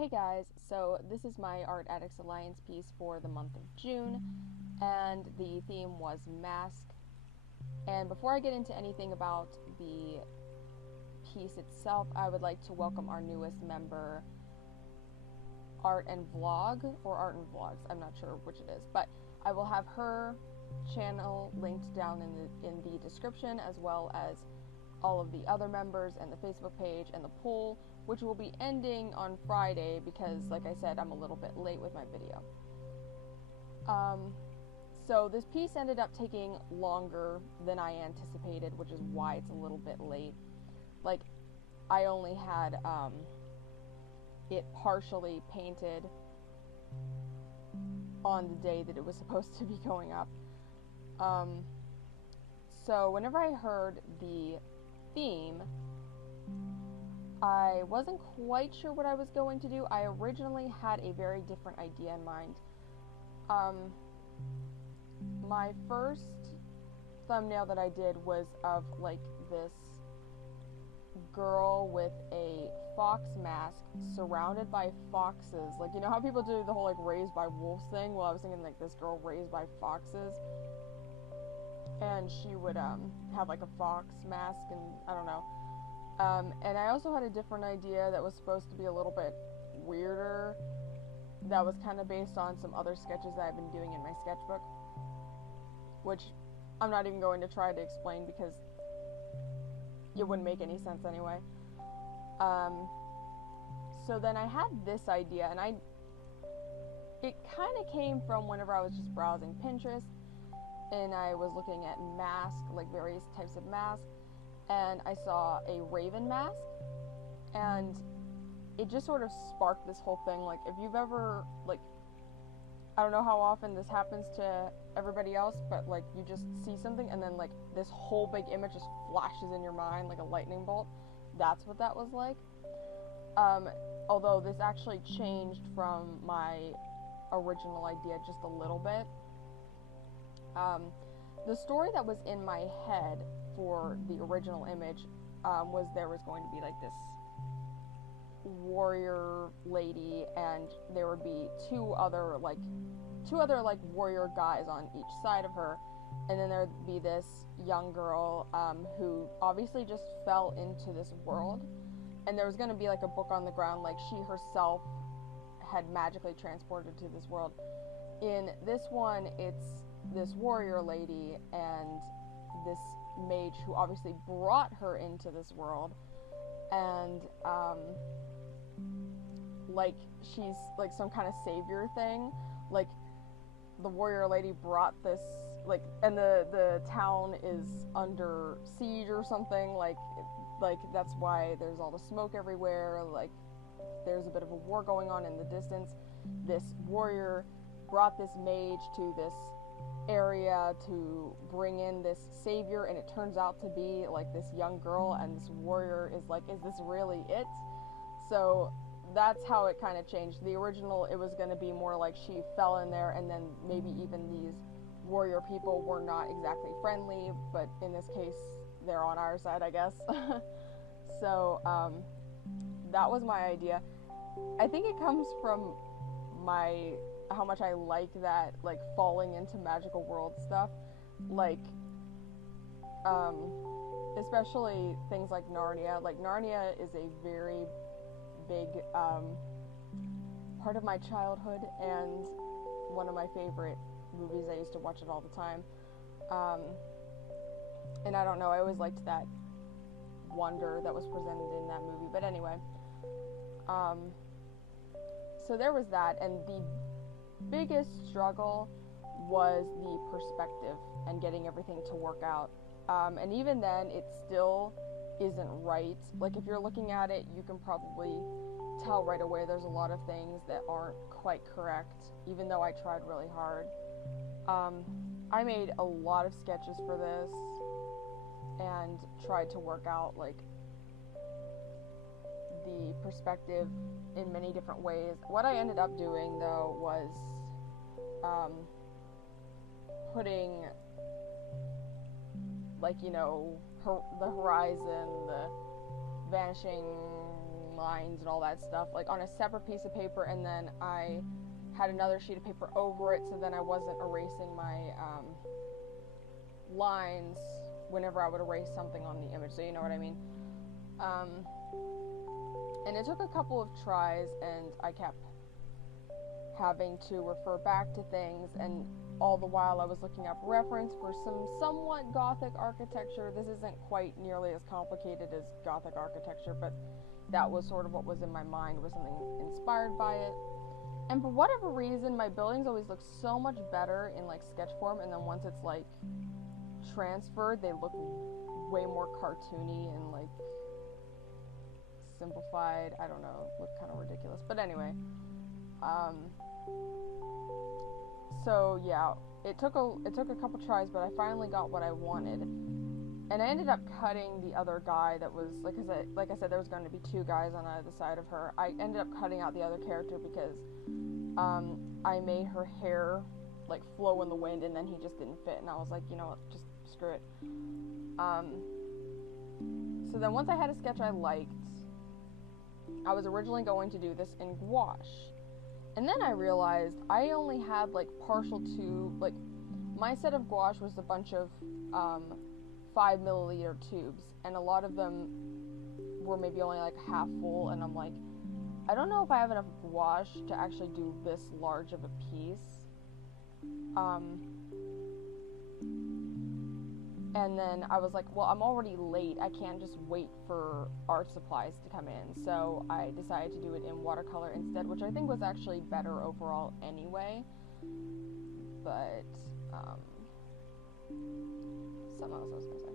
Hey guys, so this is my Art Addicts Alliance piece for the month of June, and the theme was mask. And before I get into anything about the piece itself, I would like to welcome our newest member, Art and Vlog, or Art and Vlogs, I'm not sure which it is, but I will have her channel linked down in the description, as well as all of the other members and the Facebook page and the poll, which will be ending on Friday because, like I said, I'm a little bit late with my video. So this piece ended up taking longer than I anticipated, which is why it's a little bit late. Like, I only had it partially painted on the day that it was supposed to be going up. So whenever I heard the theme, I wasn't quite sure what I was going to do. I originally had a very different idea in mind. My first thumbnail that I did was of like this girl with a fox mask surrounded by foxes. Like, you know how people do the whole like raised by wolves thing? Well, I was thinking like this girl raised by foxes, and she would have like a fox mask, and I don't know. And I also had a different idea that was supposed to be a little bit weirder, that was kind of based on some other sketches that I've been doing in my sketchbook, which I'm not even going to try to explain because it wouldn't make any sense anyway. So then I had this idea, and it kind of came from whenever I was just browsing Pinterest, and I was looking at masks, like various types of masks, and I saw a raven mask, and it just sort of sparked this whole thing. Like, if you've ever, like, I don't know how often this happens to everybody else, but like you just see something and then like this whole big image just flashes in your mind like a lightning bolt. That's what that was like. Although this actually changed from my original idea just a little bit. The story that was in my head for the original image was there was going to be like this warrior lady, and there would be two other warrior guys on each side of her, and then there would be this young girl who obviously just fell into this world, and there was going to be like a book on the ground, like she herself had magically transported to this world. In this one, it's this warrior lady and this mage who obviously brought her into this world, and like she's like some kind of savior thing. Like, the warrior lady brought this, like, and the town is under siege or something, like that's why there's all the smoke everywhere, like there's a bit of a war going on in the distance. This warrior brought this mage to this area to bring in this savior, and it turns out to be like this young girl, and this warrior is like, is this really it? So that's how it kind of changed. The original, it was going to be more like she fell in there, and then maybe even these warrior people were not exactly friendly, but in this case they're on our side, I guess. So that was my idea. I think it comes from how much I like that, like, falling into magical world stuff, like especially things like Narnia. Like, Narnia is a very big part of my childhood and one of my favorite movies. I used to watch it all the time, and I don't know, I always liked that wonder that was presented in that movie. But anyway, so there was that, and the biggest struggle was the perspective and getting everything to work out, and even then it still isn't right. Like, if you're looking at it, you can probably tell right away there's a lot of things that aren't quite correct, even though I tried really hard. I made a lot of sketches for this and tried to work out like the perspective in many different ways. What I ended up doing though was putting, like, you know, the horizon, the vanishing lines and all that stuff, like on a separate piece of paper, and then I had another sheet of paper over it, so then I wasn't erasing my lines whenever I would erase something on the image, so you know what I mean. And it took a couple of tries, and I kept having to refer back to things, and all the while I was looking up reference for some somewhat Gothic architecture. This isn't quite nearly as complicated as Gothic architecture, but that was sort of what was in my mind, was something inspired by it. And for whatever reason, my buildings always look so much better in like sketch form, and then once it's like transferred, they look way more cartoony and like simplified. I don't know, look kind of ridiculous, but anyway. So yeah, it took a couple tries, but I finally got what I wanted, and I ended up cutting the other guy that was, like I said, there was going to be two guys on either side of her. I ended up cutting out the other character because I made her hair like flow in the wind, and then he just didn't fit, and I was like, you know what, just screw it. So then once I had a sketch I liked, I was originally going to do this in gouache. And then I realized I only had like partial tube, like my set of gouache was a bunch of 5 milliliter tubes, and a lot of them were maybe only like half full, and I'm like, I don't know if I have enough gouache to actually do this large of a piece. And then I was like, well, I'm already late. I can't just wait for art supplies to come in. So I decided to do it in watercolor instead, which I think was actually better overall anyway. But, something else I was gonna say.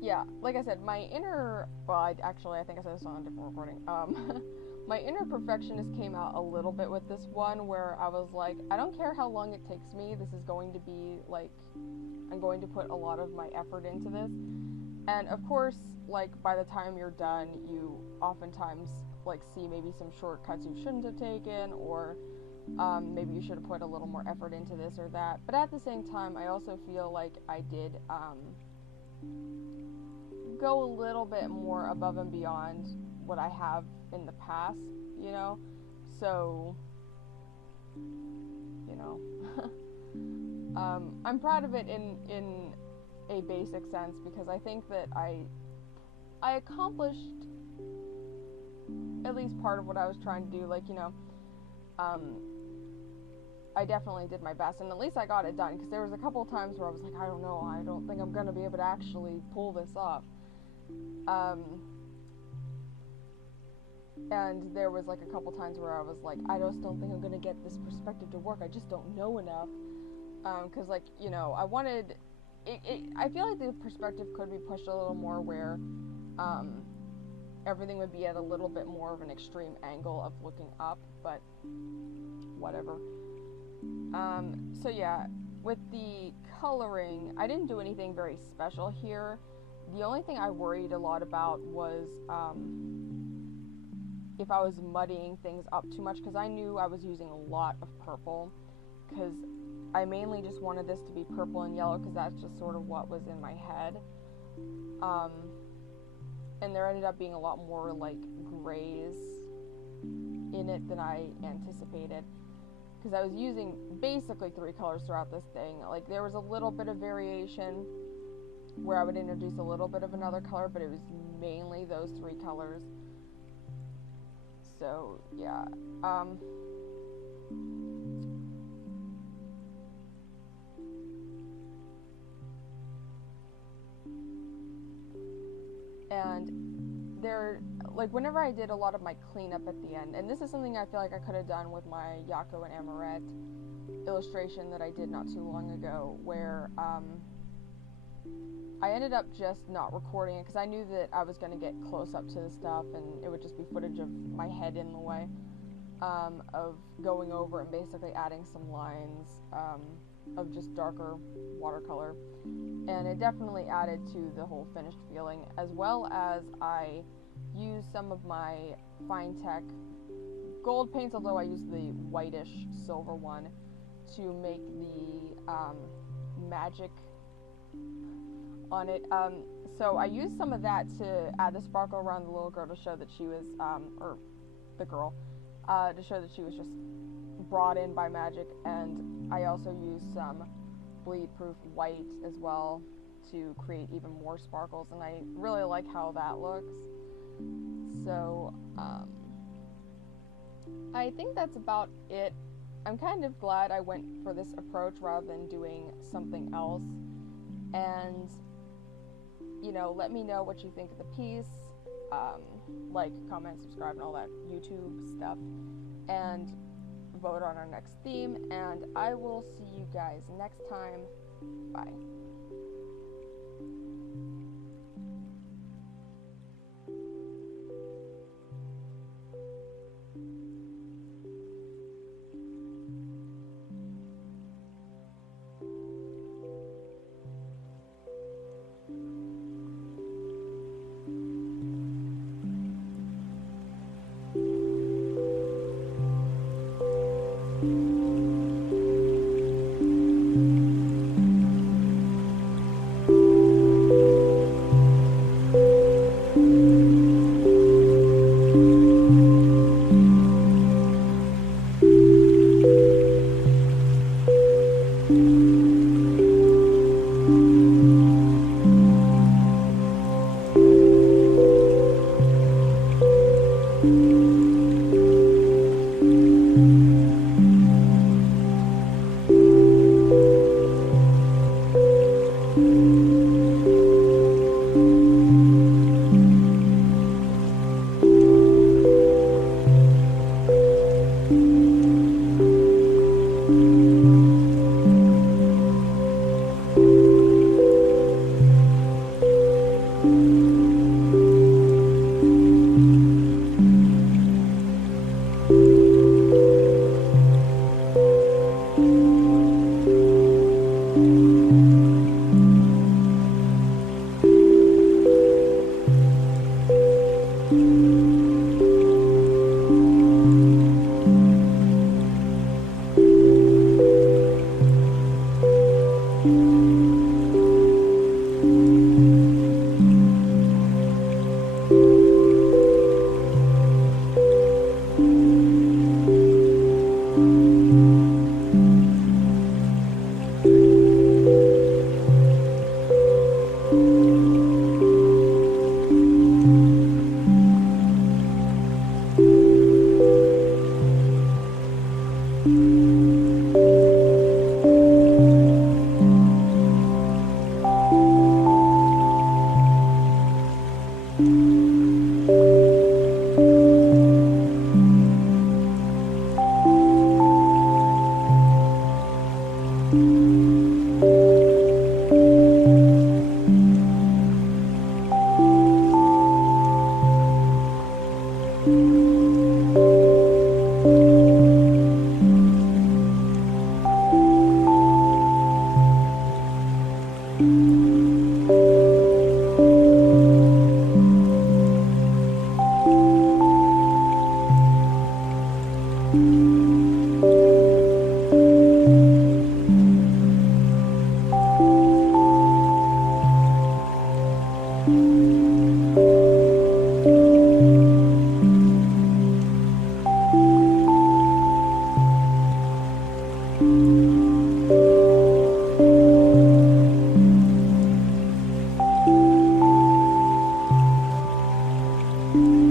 Yeah, like I said, my inner, well, I think I said this on a different recording. My inner perfectionist came out a little bit with this one, where I was like, I don't care how long it takes me, this is going to be, like, I'm going to put a lot of my effort into this. And of course, like, by the time you're done, you oftentimes, like, see maybe some shortcuts you shouldn't have taken, or maybe you should have put a little more effort into this or that. But at the same time, I also feel like I did go a little bit more above and beyond what I have in the past, you know, so, you know, I'm proud of it in a basic sense, because I think that I accomplished at least part of what I was trying to do, like, you know, I definitely did my best, and at least I got it done, because there was a couple of times where I was like, I don't know, I don't think I'm gonna be able to actually pull this off. And there was like a couple times where I was like, I just don't think I'm gonna get this perspective to work. I just don't know enough. Cause like, you know, I wanted I feel like the perspective could be pushed a little more, where everything would be at a little bit more of an extreme angle of looking up, but whatever. So yeah, with the coloring, I didn't do anything very special here. The only thing I worried a lot about was if I was muddying things up too much, because I knew I was using a lot of purple, because I mainly just wanted this to be purple and yellow, because that's just sort of what was in my head. And there ended up being a lot more like grays in it than I anticipated, because I was using basically 3 colors throughout this thing. Like, there was a little bit of variation where I would introduce a little bit of another color, but it was mainly those 3 colors. So yeah, and there, like, whenever I did a lot of my cleanup at the end, and this is something I feel like I could have done with my Yako and Amaret illustration that I did not too long ago, where I ended up just not recording it, because I knew that I was going to get close up to the stuff, and it would just be footage of my head in the way, of going over and basically adding some lines of just darker watercolor. And it definitely added to the whole finished feeling, as well as I used some of my Fine-Tech gold paints, although I used the whitish silver one, to make the magic on it. So I used some of that to add the sparkle around the little girl to show that she was, or the girl, to show that she was just brought in by magic. And I also used some bleed-proof white as well to create even more sparkles, and I really like how that looks. So, I think that's about it. I'm kind of glad I went for this approach rather than doing something else. And, you know, let me know what you think of the piece. Like, comment, subscribe, and all that YouTube stuff. And vote on our next theme. And I will see you guys next time. Bye. you.